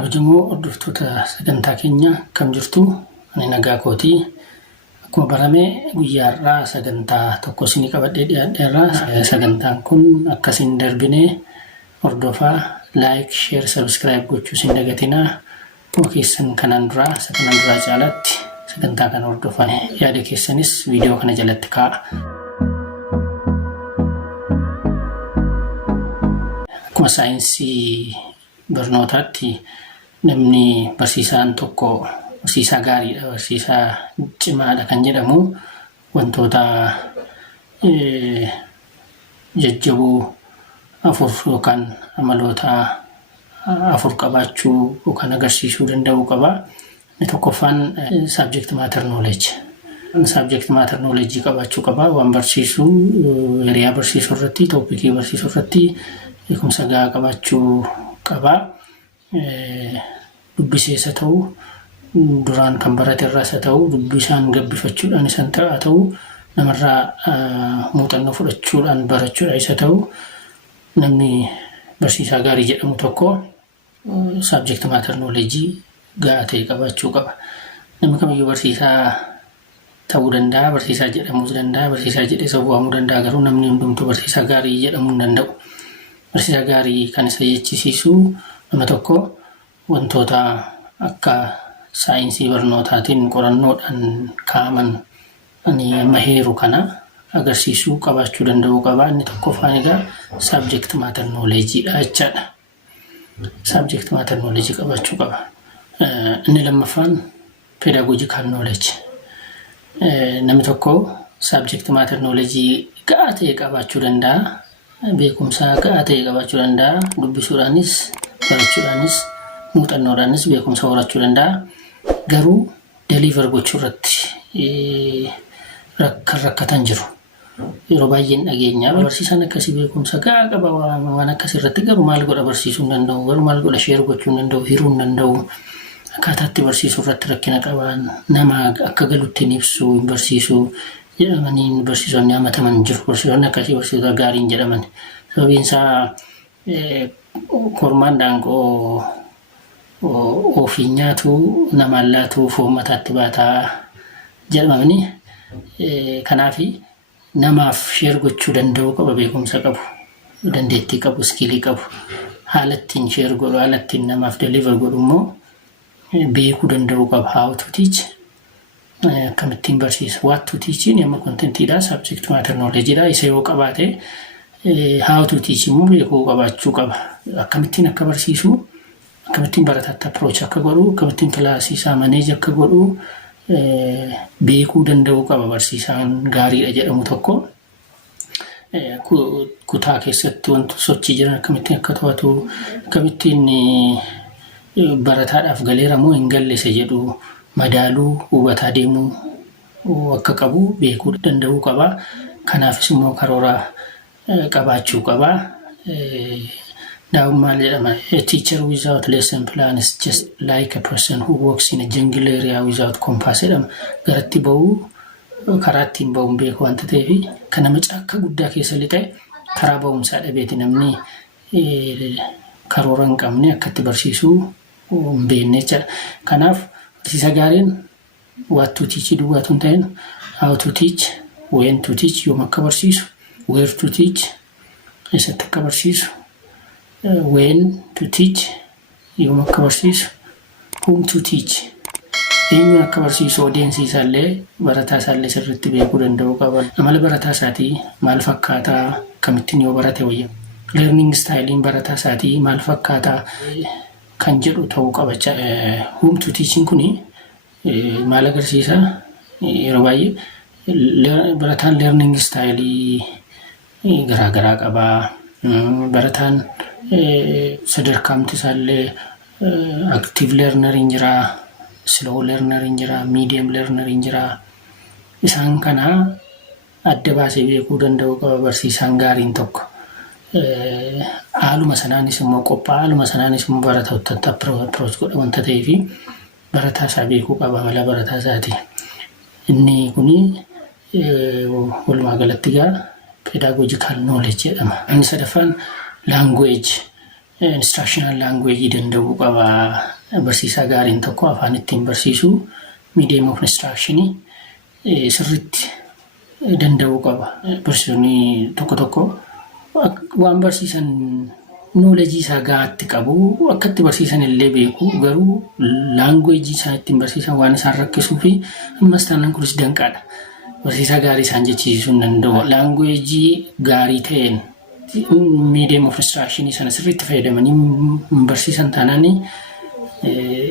Kabajamoo hordoftoota sagantaa keenya kam jirtu? Ani nagaa kootii. Akkuma barame guyyaa irraa sagantaa tokko isinii qabadhee dhiyaadheerra. Sagantaan kun akkasiin darbinee hordofaa, like, share, subscribe gochuu isin dagatinaa. Keessan kanaan duraa caalatti sagantaa kana hordofaa. Yaada keessanis viidiyoo kana jalatti kaa'a. Akkuma saayinsii barnootaatti namni barsiisaan tokko barsiisaa gaariidha, barsiisaa cimaadha kan jedhamu wantoota jajjaboo afur yookaan amaloota afur qabaachuu yookaan agarsiisuu danda'uu qaba. Inni tokkoffaan subject matter knowledge. Subject matter knowledge qabaachuu qaba. Waan barsiisuu, hiriyaa barsiisuu irratti, toopikii barsiisuu irratti beekumsa gahaa qabaachuu qaba. Dubbiseessa ta'uu, duraan kan barate irraas ta'uu, dubbisaan gabbifachuudhaan isaan ta'uu, namarraa muuxannoo fudhachuudhaan barachuudhaan isa ta'uu, namni barsiisaa gaarii jedhamu tokko subject matter knowledge gahaa ta'e qabaachuu qaba. Namni kamiyyuu barsiisaa ta'uu danda'a, barsiisaa jedhamuus danda'a, barsiisaa jedhee isa waamuu danda'a. Garuu namni hundumtuu barsiisaa gaarii jedhamuu hin danda'u. Barsiisaa gaarii kan isa jechisiisu nama tokko wantoota akka saayinsii barnootaatiin qorannoodhaan kaa'aman maheeru kana agarsiisuu qabaachuu danda'uu qaba. Inni tokkoffaan egaa subject matter knowledge dha jechaadha. Subject matter knowledge qabaachuu qaba. Inni lammaffaan pedagogical knowledge. Namni tokko subject matter knowledge gahaa ta'e qabaachuu danda'a. Beekumsa gahaa ta'e qabaachuu danda'a. Dubbisuudhaanis, barachuudhaanis, muuxannoodhaanis beekumsa horachuu danda'a. Garuu deliver gochuu irratti rakkatan jiru. Yeroo baay'een dhageenyaa barsiisaan akkasii beekumsa gahaa qaba waan akkasii irratti garuu maal godha barsiisuu hin danda'u, garuu maal godha share gochuu hin danda'u, hiruu hin danda'u. Akkaataatti barsiisuu irratti rakkina qaban, nama akka galutti hin ibsu, hin barsiisu jedhamanii barsiisonni hamataman jiru. Barsiisonni akkasii barsiisota gaarii hin jedhaman. Sababiin isaa kormaan daangoo ofii nyaatu namaan laatu foon mataatti baataa jedhamanii. Kanaaf namaaf share gochuu danda'uu qaba, beekumsa qabu, dandeettii qabu, iskiilii qabu. Haala ittiin share godhu, haala ittiin namaaf deliver godhu immoo beekuu danda'uu qaba. How to teach, akkamittiin barsiisa. What to teach amma kontentiidha, subject matter knowledge dha. Isa yoo qabaate how to teach immoo beekuu qabaachuu qaba. Akkamittiin akka barsiisu, akkamittiin barataatti approach akka godhu, akkamittiin kilaasii isaa manage akka godhu beekuu danda'uu qaba barsiisaan gaariidha jedhamu tokko. Kutaa keessatti wantoota sochii jiran akkamittiin akka to'atu, akkamittiin barataadhaaf galeera moo hin galle isa jedhu madaaluu, hubataa deemuu akka qabu beekuu danda'uu qaba. Kanaafis immoo karoora qabaachuu qaba. Daa'imman maal jedhama? A teacher without lesson plan is just like a person who walks in a jungle area without compass jedhama. Garatti bahuu, karaa ittiin bahuun beeku wanta ta'eef kan nama caakka guddaa keessa lixee karaa bahumsaa dhabeeti namni karoora hin qabne akkatti barsiisuu hin beekne jechuudha. Kanaaf barsiisaa gaariin what to teach duwwaatu hin ta'in how to teach, when to teach yoom akka barsiisu, where to teach eessatti akka barsiisu, when to teach yoom akka barsiisu, whom to teach eenyu akka barsiisu, odeensi isaallee barataa isaallee sirriitti beekuu danda'uu qaba. Amala barataa isaatii maal fakkaataa, akkamittiin yoo barate wayya, learning styliin barataa isaatii maal fakkaataa kan jedhu ta'uu qaba. Whom to teaching kuni maal agarsiisa? Yeroo baay'ee barataan learning stylii garaagaraa qaba. Barataan sadarkaamti isaallee active learner hin jira, slow learner hin jira, medium learner hin jira. Isaan kana adda baasee beekuu danda'uu qaba barsiisaan gaariin tokko. Haaluma sanaanis immoo qophaa'aa, haaluma sanaanis immoo barattootatti approach godha wanta ta'eef barataa isaa beekuu qaba, mala barataa isaati. Inni kuni walumaa galatti egaa pedagogical knowledge jedhama. Inni sadaffaan language instructional language danda'uu qaba. Barsiisaa gaariin tokko afaan ittiin barsiisu medium of instruction sirriitti danda'uu qaba. Barsiisonni tokko waan barsiisan knowledge isaa gahaatti qabu, akkatti barsiisan illee beeku, garuu language isaa ittiin barsiisan waan isaan rakkisuu fi ammas taanaan kunis danqaadha. Barsiisaa gaarii isaan jechiisuu hin danda'u. Language gaarii ta'een medium of instruction sana sirriitti fayyadamanii barsiisan taanaan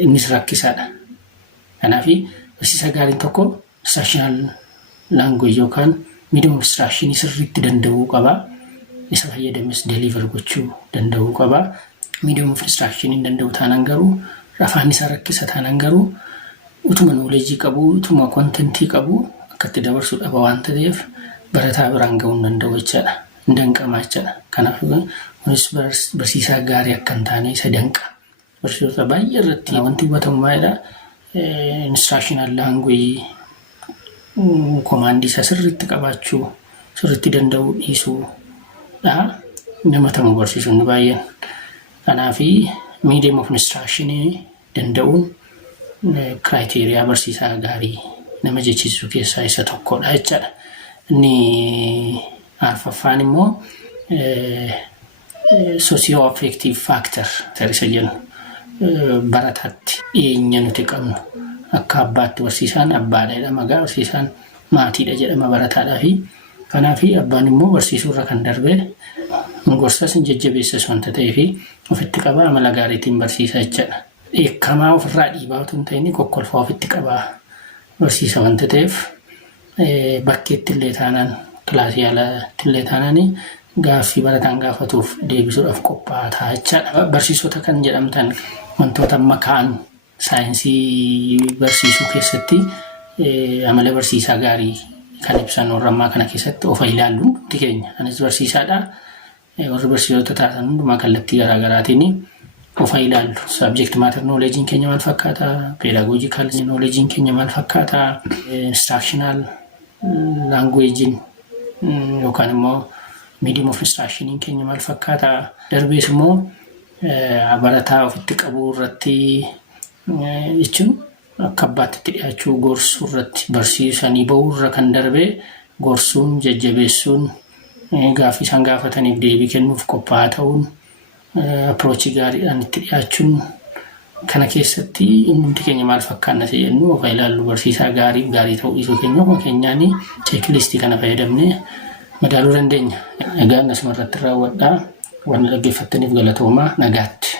innis rakkisaadha. Kanaaf barsiisaa gaariin tokko instructional language yookaan medium of instruction sirriitti danda'uu qaba. Isa fayyadames deliver gochuu danda'uu qaba. Medium of instruction hin danda'u taanaan garuu afaan isaa rakkisa taanaan garuu utuma knowledge qabu, utuma content qabu akkatti dabarsuu dhaba waan ta'eef barataa biraan ga'uu hin danda'u jechaadha. Hin danqamaa jechaadha. Kanaaf kunis barsiisaa gaarii akka hin taane isa danqa. Barsiisota baay'ee irratti wanti hubatamu maalidha? Instructional language komaandii isaa sirriitti qabaachuu, sirriitti danda'uu dhiisuu nama tamu barsiisonni baay'een. Kanaaf medium of instruction danda'uun criteria barsiisaa gaarii nama jechiisuu keessaa isa tokkodha jechaadha. Inni arfaffaan immoo socio-affective factor isa jennu barataatti dhiyeenya nuti qabnu. Akka abbaatti barsiisaan abbaadha jedhama, barsiisaan maatiidha jedhama barataadhaa fi kanaaf abbaan immoo barsiisuurra kan darbee gorsas hin jajjabeessas wanta ta'eef ofitti qabaa, amala gaariitiin barsiisa jechaadha. Dheekkamaa ofirraa dhiibaa otoo hin ta'in kokkolfaa ofitti qabaa barsiisa wanta ta'eef bakkeetti illee taanaan kilaasii alatti illee taanaan gaaffii barataan gaafatuuf deebisuudhaaf qophaa'aa ta'a jechaadha. Barsiisota kan jedhamtan wantoota amma ka'an saayinsii barsiisuu keessatti amala barsiisaa gaarii kan ibsan warra ammaa kana keessatti of ilaallu hundi keenya. Anis barsiisaadha. Warri barsiisota taatan hundumaa kallattii garaagaraatiin of ilaallu. Subject matter knowledge keenya maal fakkaata? Pedagogical knowledge keenya maal fakkaata? Instructional language yookaan immoo medium of instruction keenya maal fakkaata? Darbees immoo barataa ofitti qabuu irratti jechuun akka abbaatti dhiyaachuu gorsuu irratti barsiisanii bahuu irra kan darbee gorsuun, jajjabeessuun, gaaffii isaan gaafataniif deebii kennuuf qophaa'aa ta'uun, approachii gaariidhaan itti dhiyaachuun kana keessatti hundi keenya maal fakkaanna jennu of ilaallu. Barsiisaa gaarii ta'uu dhiisuu keenya ofuma keenyaan cheeklistii kana fayyadamnee madaaluu dandeenya. Egaa asuma irratti raawwadhaa. Waan dhaggeeffattaniif galatoomaa. Nagaatti.